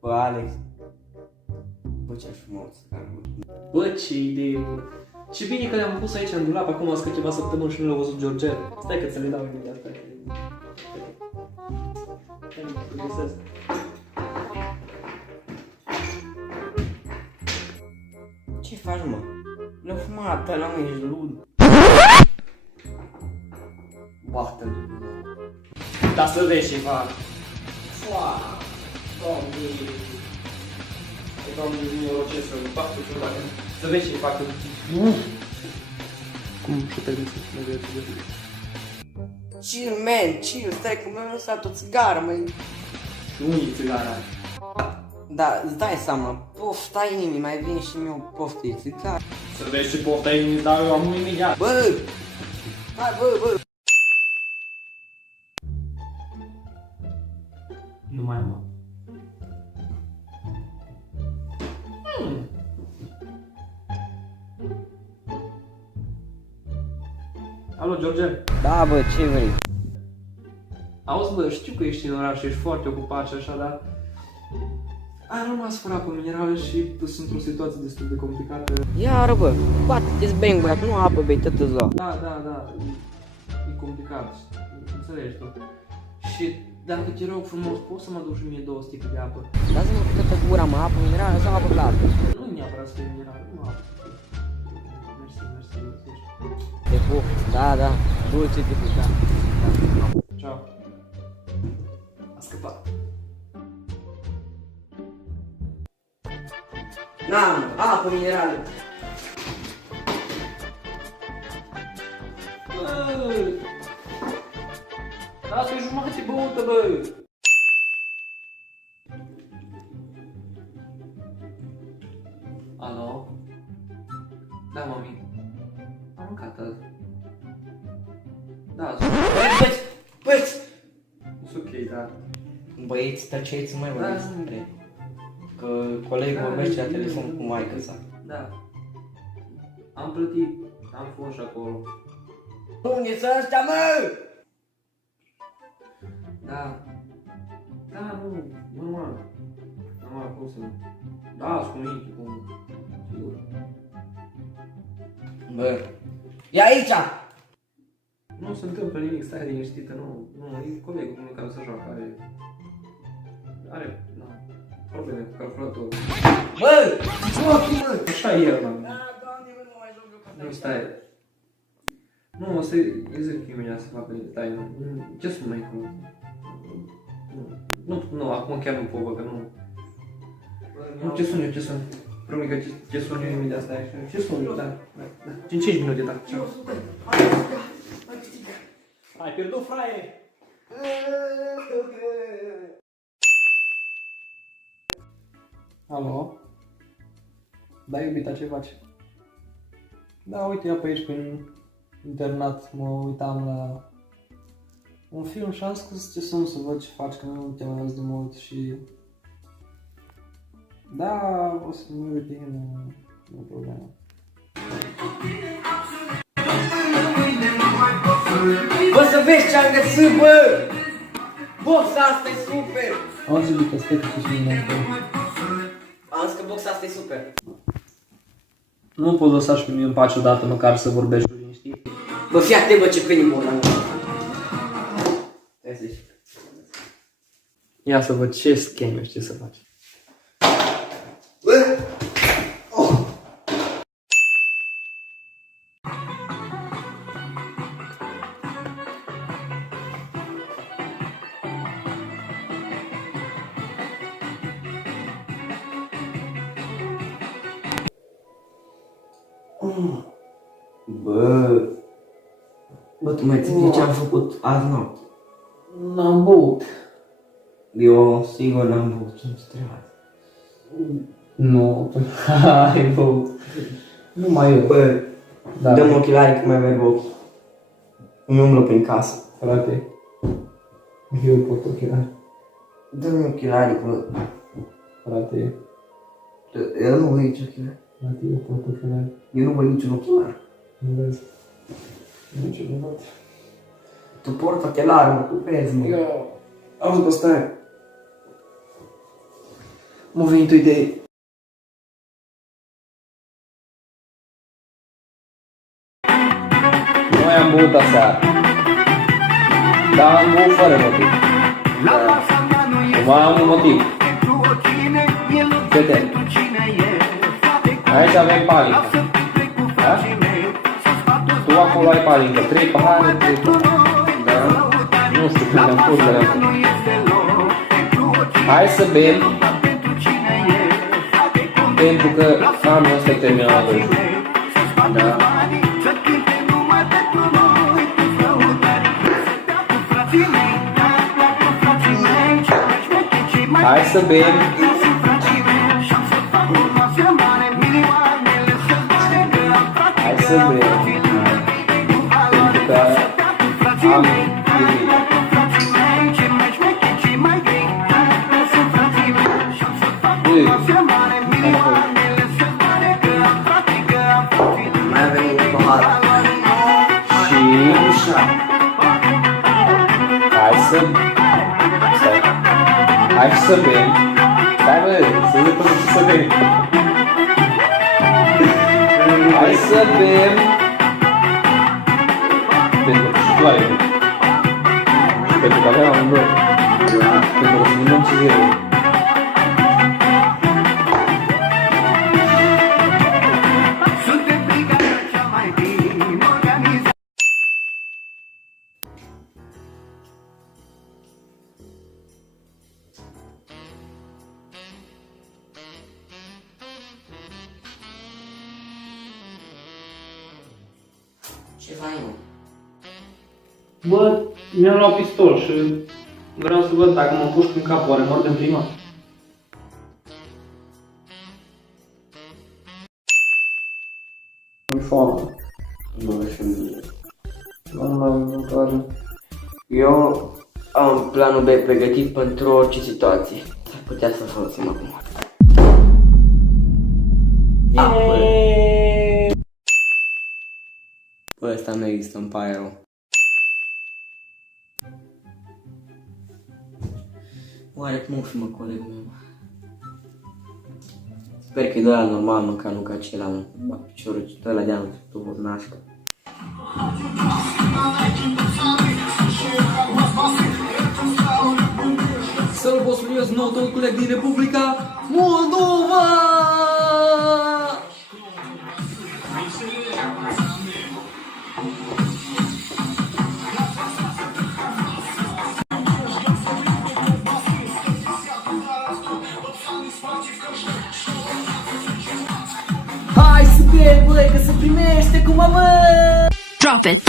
Bă, Alex. Bă, ce frumos. Bă, ce idee, bă. Ce bine că le-am pus aici în dulap, acum ască ceva săptămâni și nu le-au văzut George. Stai că ți le dau imediat, stai că le găsesc. Ce faci, mă? Le-au fumat pe la mă, ești lud. Bată-l. Dar să vezi ce fac. Foa! Doamne! Doamne, nu ce să-mi fac cu ceva. Să vezi ce fac. Cum și te gândi să vezi ce fac? Chill, man, chill, stai că mi-a lăsat o țigară, măi. Și unii țigara. Da, îți dai seama, pofta inimii, mai vine și mie o poftă de țigară. Să vezi ce pofta inimii, dar eu am imediat. Bă! Hai, bă! Nu mai am. Alo, George? Da, bă, ce vrei? Auzi, bă, știu că ești în oraș, ești foarte ocupat și așa, dar am rămas fără apă minerală și sunt într-o situație destul de complicată. Iară, bă, bate-te-ți bang, băiat, nu apă, bei, tătă ziua. Da, e complicat, înțelegi tu. Și dacă te rog frumos, poți să mă duci și mie 2 sticle de apă? Lasă-mă cu tătă gura, mă, apă minerală sau apă clară? Nu neapărat să fie minerală, nu apă. Mersi, mulțumesc. Te pup, da, dulce te pup, da. Ciao. A scăpat. Na, apă minerală. Bă! Lasă-i jumătate băută, bă! Alo? Da, mami. Am mâncat azi. Da, Băieți! sunt ok, da. Băieți, tăceți, măi, Da. băieți. Că colegul vorbește la telefon cu maică sa. Da. Am plătit, am fost și acolo. Unde sunt ăștia, mă? Da. Da, nu, normal. Normal, cum să nu. Da, sunt cuminte, cum. Sigur. Bă, e aici! Nu se întâmplă nimic, stai liniștită, nu, e colegul meu care se joacă, are, probleme cu calculatorul. Bă, ce ochii, mă? Așa e el, mami. Da, doamne, bă, nu mai joc eu cu Nu, stai. Nu, o să-i zic imediat să facă taină. Ce să mai cu... Nu, acum chiar nu pot, bă, că nu... Nu, ce sun? Promit că ce sun eu imediat, stai așa. Ce sun eu, da. 5 minute, da. Ceau. Ai pierdut, fraiere! Alo? Da, iubita, ce faci? Da, uite, ia pe aici prin internat, mă uitam la un film și am scos ce sunt să văd ce faci, că nu te mai auzi de mult și... Da, o să mă uit bine, nu e problemă. Bă, să vezi ce-am găsit, bă! Boxa asta e super! Auzi, iubita, stai că tu și mine. Am zis că boxa asta e super. Nu poți lăsa și pe mine în pace odată, măcar să vorbești liniștit. Bă, fii atent, bă, ce câini bun am. Ia să văd ce scheme știi să faci. Bă! Bă, tu mai ții minte ce am făcut azi noapte? N-am băut. Eu sigur n-am băut, nu-ți trebuie. Nu, ai băut. Nu mai eu. Bă, Da. dă-mi ochelarii că mai merg ochii. îmi umblă prin casă. Frate, eu pot ochelari. Dă-mi ochelarii, bă. Frate, Eu nu văd nici ochelari. frate, eu pot ochelari. Eu nu văd niciun ochelar. Nu vezi? Nici nu văd. Tu porți ochelari, mă, tu vezi, mă. Auzi, bă, stai. M-a venit o idee. Noi am băut aseară. Dar am băut fără motiv. Acum am un motiv. Fete, aici avem palincă. Da? Tu acolo ai palincă. 3 pahare, 3 pahare. Da? Nu știu când am pus de la mine. Hai să bem. Pentru că anul ăsta termină la 2. Da? Hai să bem. Hai să bem. Pentru că am iubit. Mai avem un pahar. Și hai să... Stai. Hai să bem. Stai, bă, să zic cum să bem. Hai să bem. Pentru că și tu ai bem. Și pentru că aveam amândoi. Pentru că să mâncăm și zero. Ce faci, mă? Bă, mi-am luat pistol și vreau să văd dacă mă pușc în cap, oare mor de prima. Mi-e foame. Nu știu. Nu mai am mâncare. Eu am planul B pregătit pentru orice situație. S-ar putea să folosim acum. Bă, ăsta nu există în Pyro. Oare cum o fi, mă, colegul meu? Sper că e de ăla normal, măcar nu ca acela, mă. Ba, piciorul ăla de anul trecut, o nașcă. Salut, bossul, eu sunt nou tot coleg din Republica Moldova! Hai să bem, băi, că se primește cu mamă! Drop it.